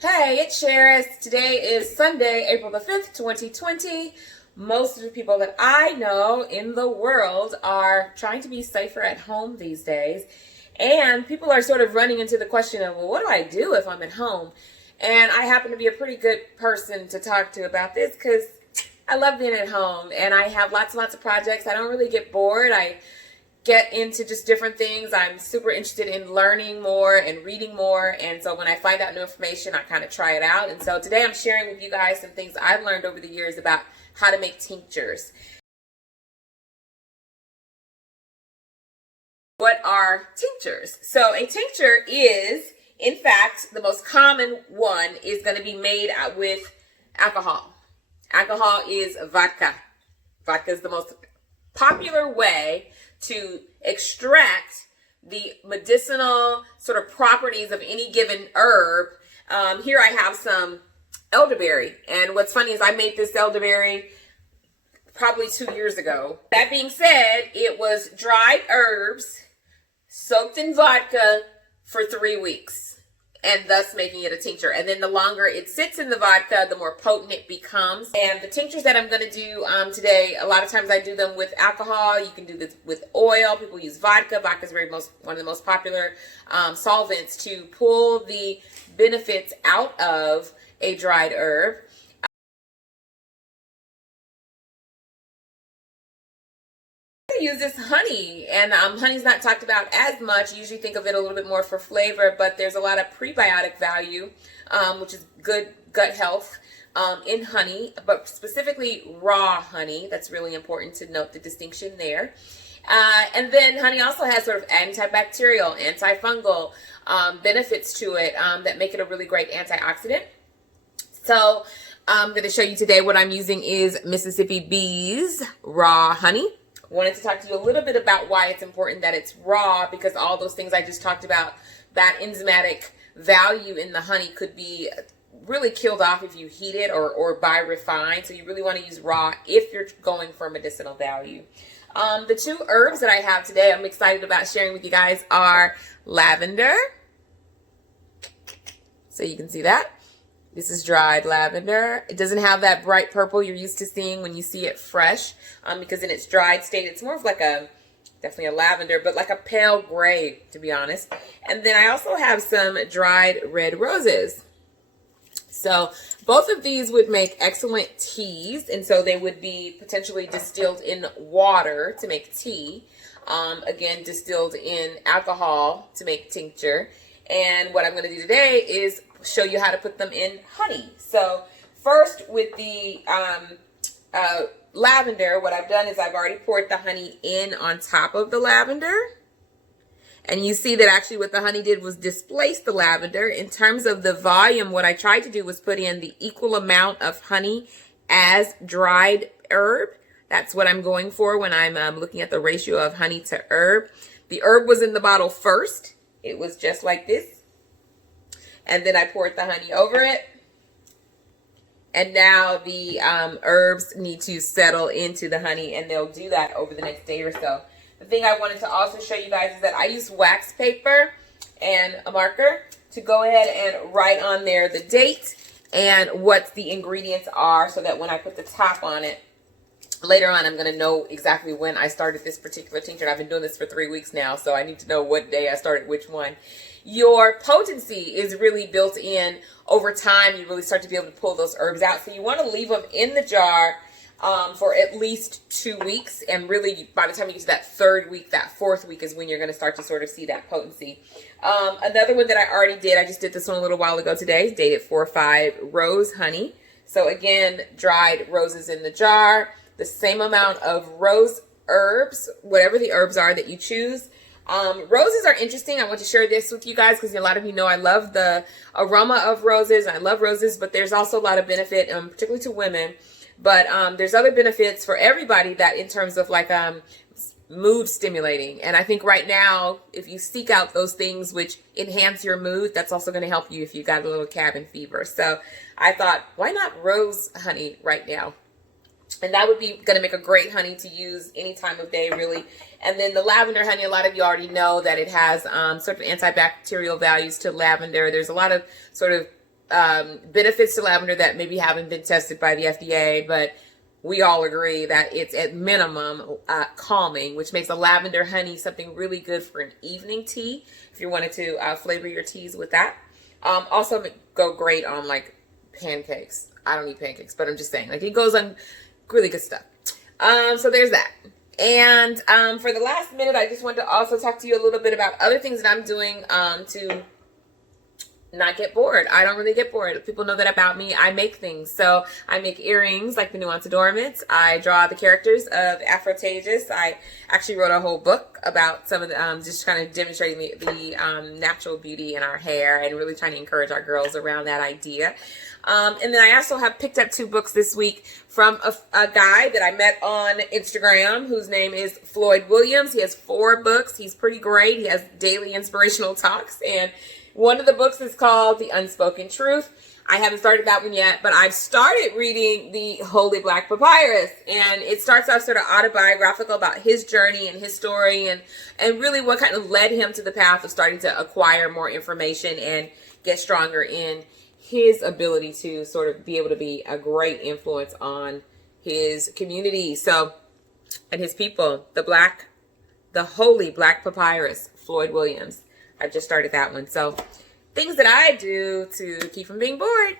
Hey, it's Cheris. Today is Sunday, April the 5th, 2020. Most of the people that I know in the world are trying to be safer at home these days. And people are sort of running into the question of, well, what do I do if I'm at home? And I happen to be a pretty good person to talk to about this because I love being at home and I have lots and lots of projects. I don't really get bored. I get into just different things. I'm super interested in learning more and reading more. And so when I find out new information, I kind of try it out. And so today I'm sharing with you guys some things I've learned over the years about how to make tinctures. What are tinctures? So a tincture is, in fact, the most common one is going to be made with alcohol. Alcohol is vodka. Vodka is the most popular way to extract the medicinal sort of properties of any given herb. Here I have some elderberry. And what's funny is I made this elderberry probably 2 years ago. That being said, it was dried herbs soaked in vodka for 3 weeks, and thus making it a tincture. And then the longer it sits in the vodka, the more potent it becomes. And the tinctures that I'm going to do today, a lot of times I do them with alcohol. You can do this with oil. People use vodka. Vodka is one of the most popular solvents to pull the benefits out of a dried herb. Use this honey, and honey's not talked about as much. You usually think of it a little bit more for flavor, but there's a lot of prebiotic value, which is good gut health in honey, but specifically raw honey. That's really important to note the distinction there. And then honey also has sort of antibacterial, antifungal benefits to it that make it a really great antioxidant. So I'm going to show you today what I'm using is Mississippi Bees raw honey. Wanted to talk to you a little bit about why it's important that it's raw, because all those things I just talked about, that enzymatic value in the honey could be really killed off if you heat it or buy refined. So you really want to use raw if you're going for medicinal value. The two herbs that I have today I'm excited about sharing with you guys are lavender. So you can see that. This is dried lavender. It doesn't have that bright purple you're used to seeing when you see it fresh, because in its dried state, it's more of like definitely a lavender, but like a pale gray, to be honest. And then I also have some dried red roses. So both of these would make excellent teas, and so they would be potentially distilled in water to make tea. Again, distilled in alcohol to make tincture. And what I'm going to do today is show you how to put them in honey. So first, with the lavender, what I've done is I've already poured the honey in on top of the lavender. And you see that actually what the honey did was displace the lavender. In terms of the volume, what I tried to do was put in the equal amount of honey as dried herb. That's what I'm going for when I'm looking at the ratio of honey to herb. The herb was in the bottle first. It was just like this. And then I poured the honey over it. And now the herbs need to settle into the honey, and they'll do that over the next day or so. The thing I wanted to also show you guys is that I use wax paper and a marker to go ahead and write on there the date and what the ingredients are, so that when I put the top on it, later on, I'm going to know exactly when I started this particular tincture. I've been doing this for 3 weeks now, so I need to know what day I started which one. Your potency is really built in over time. You really start to be able to pull those herbs out. So you want to leave them in the jar for at least 2 weeks. And really, by the time you get to that third week, that fourth week is when you're going to start to sort of see that potency. Another one that I already did, I just did this one a little while ago today, dated 4-5 rose honey. So again, dried roses in the jar. The same amount of rose herbs, whatever the herbs are that you choose. Roses are interesting. I want to share this with you guys because a lot of you know I love the aroma of roses. I love roses, but there's also a lot of benefit, particularly to women. But there's other benefits for everybody that in terms of like mood stimulating. And I think right now, if you seek out those things which enhance your mood, that's also going to help you if you got a little cabin fever. So I thought, why not rose honey right now? And that would be going to make a great honey to use any time of day, really. And then the lavender honey, a lot of you already know that it has sort of antibacterial values to lavender. There's a lot of sort of benefits to lavender that maybe haven't been tested by the FDA, but we all agree that it's at minimum calming, which makes a lavender honey something really good for an evening tea if you wanted to flavor your teas with that. Also go great on like pancakes. I don't eat pancakes, but I'm just saying, like, it goes on really good stuff. So there's that. And for the last minute, I just wanted to also talk to you a little bit about other things that I'm doing to not get bored. I don't really get bored. People know that about me. I make things. So I make earrings like the Nuance Adornments. I draw the characters of Afrotagus. I actually wrote a whole book about some of the, just kind of demonstrating the natural beauty in our hair and really trying to encourage our girls around that idea. And then I also have picked up 2 books this week from a guy that I met on Instagram whose name is Floyd Williams. He has 4 books. He's pretty great. He has daily inspirational talks, and one of the books is called The Unspoken Truth. I haven't started that one yet, but I've started reading The Holy Black Papyrus, and it starts off sort of autobiographical about his journey and his story and really what kind of led him to the path of starting to acquire more information and get stronger in his ability to sort of be able to be a great influence on his community. So, and his people, the Holy Black Papyrus, Floyd Williams. I've just started that one. So things that I do to keep from being bored.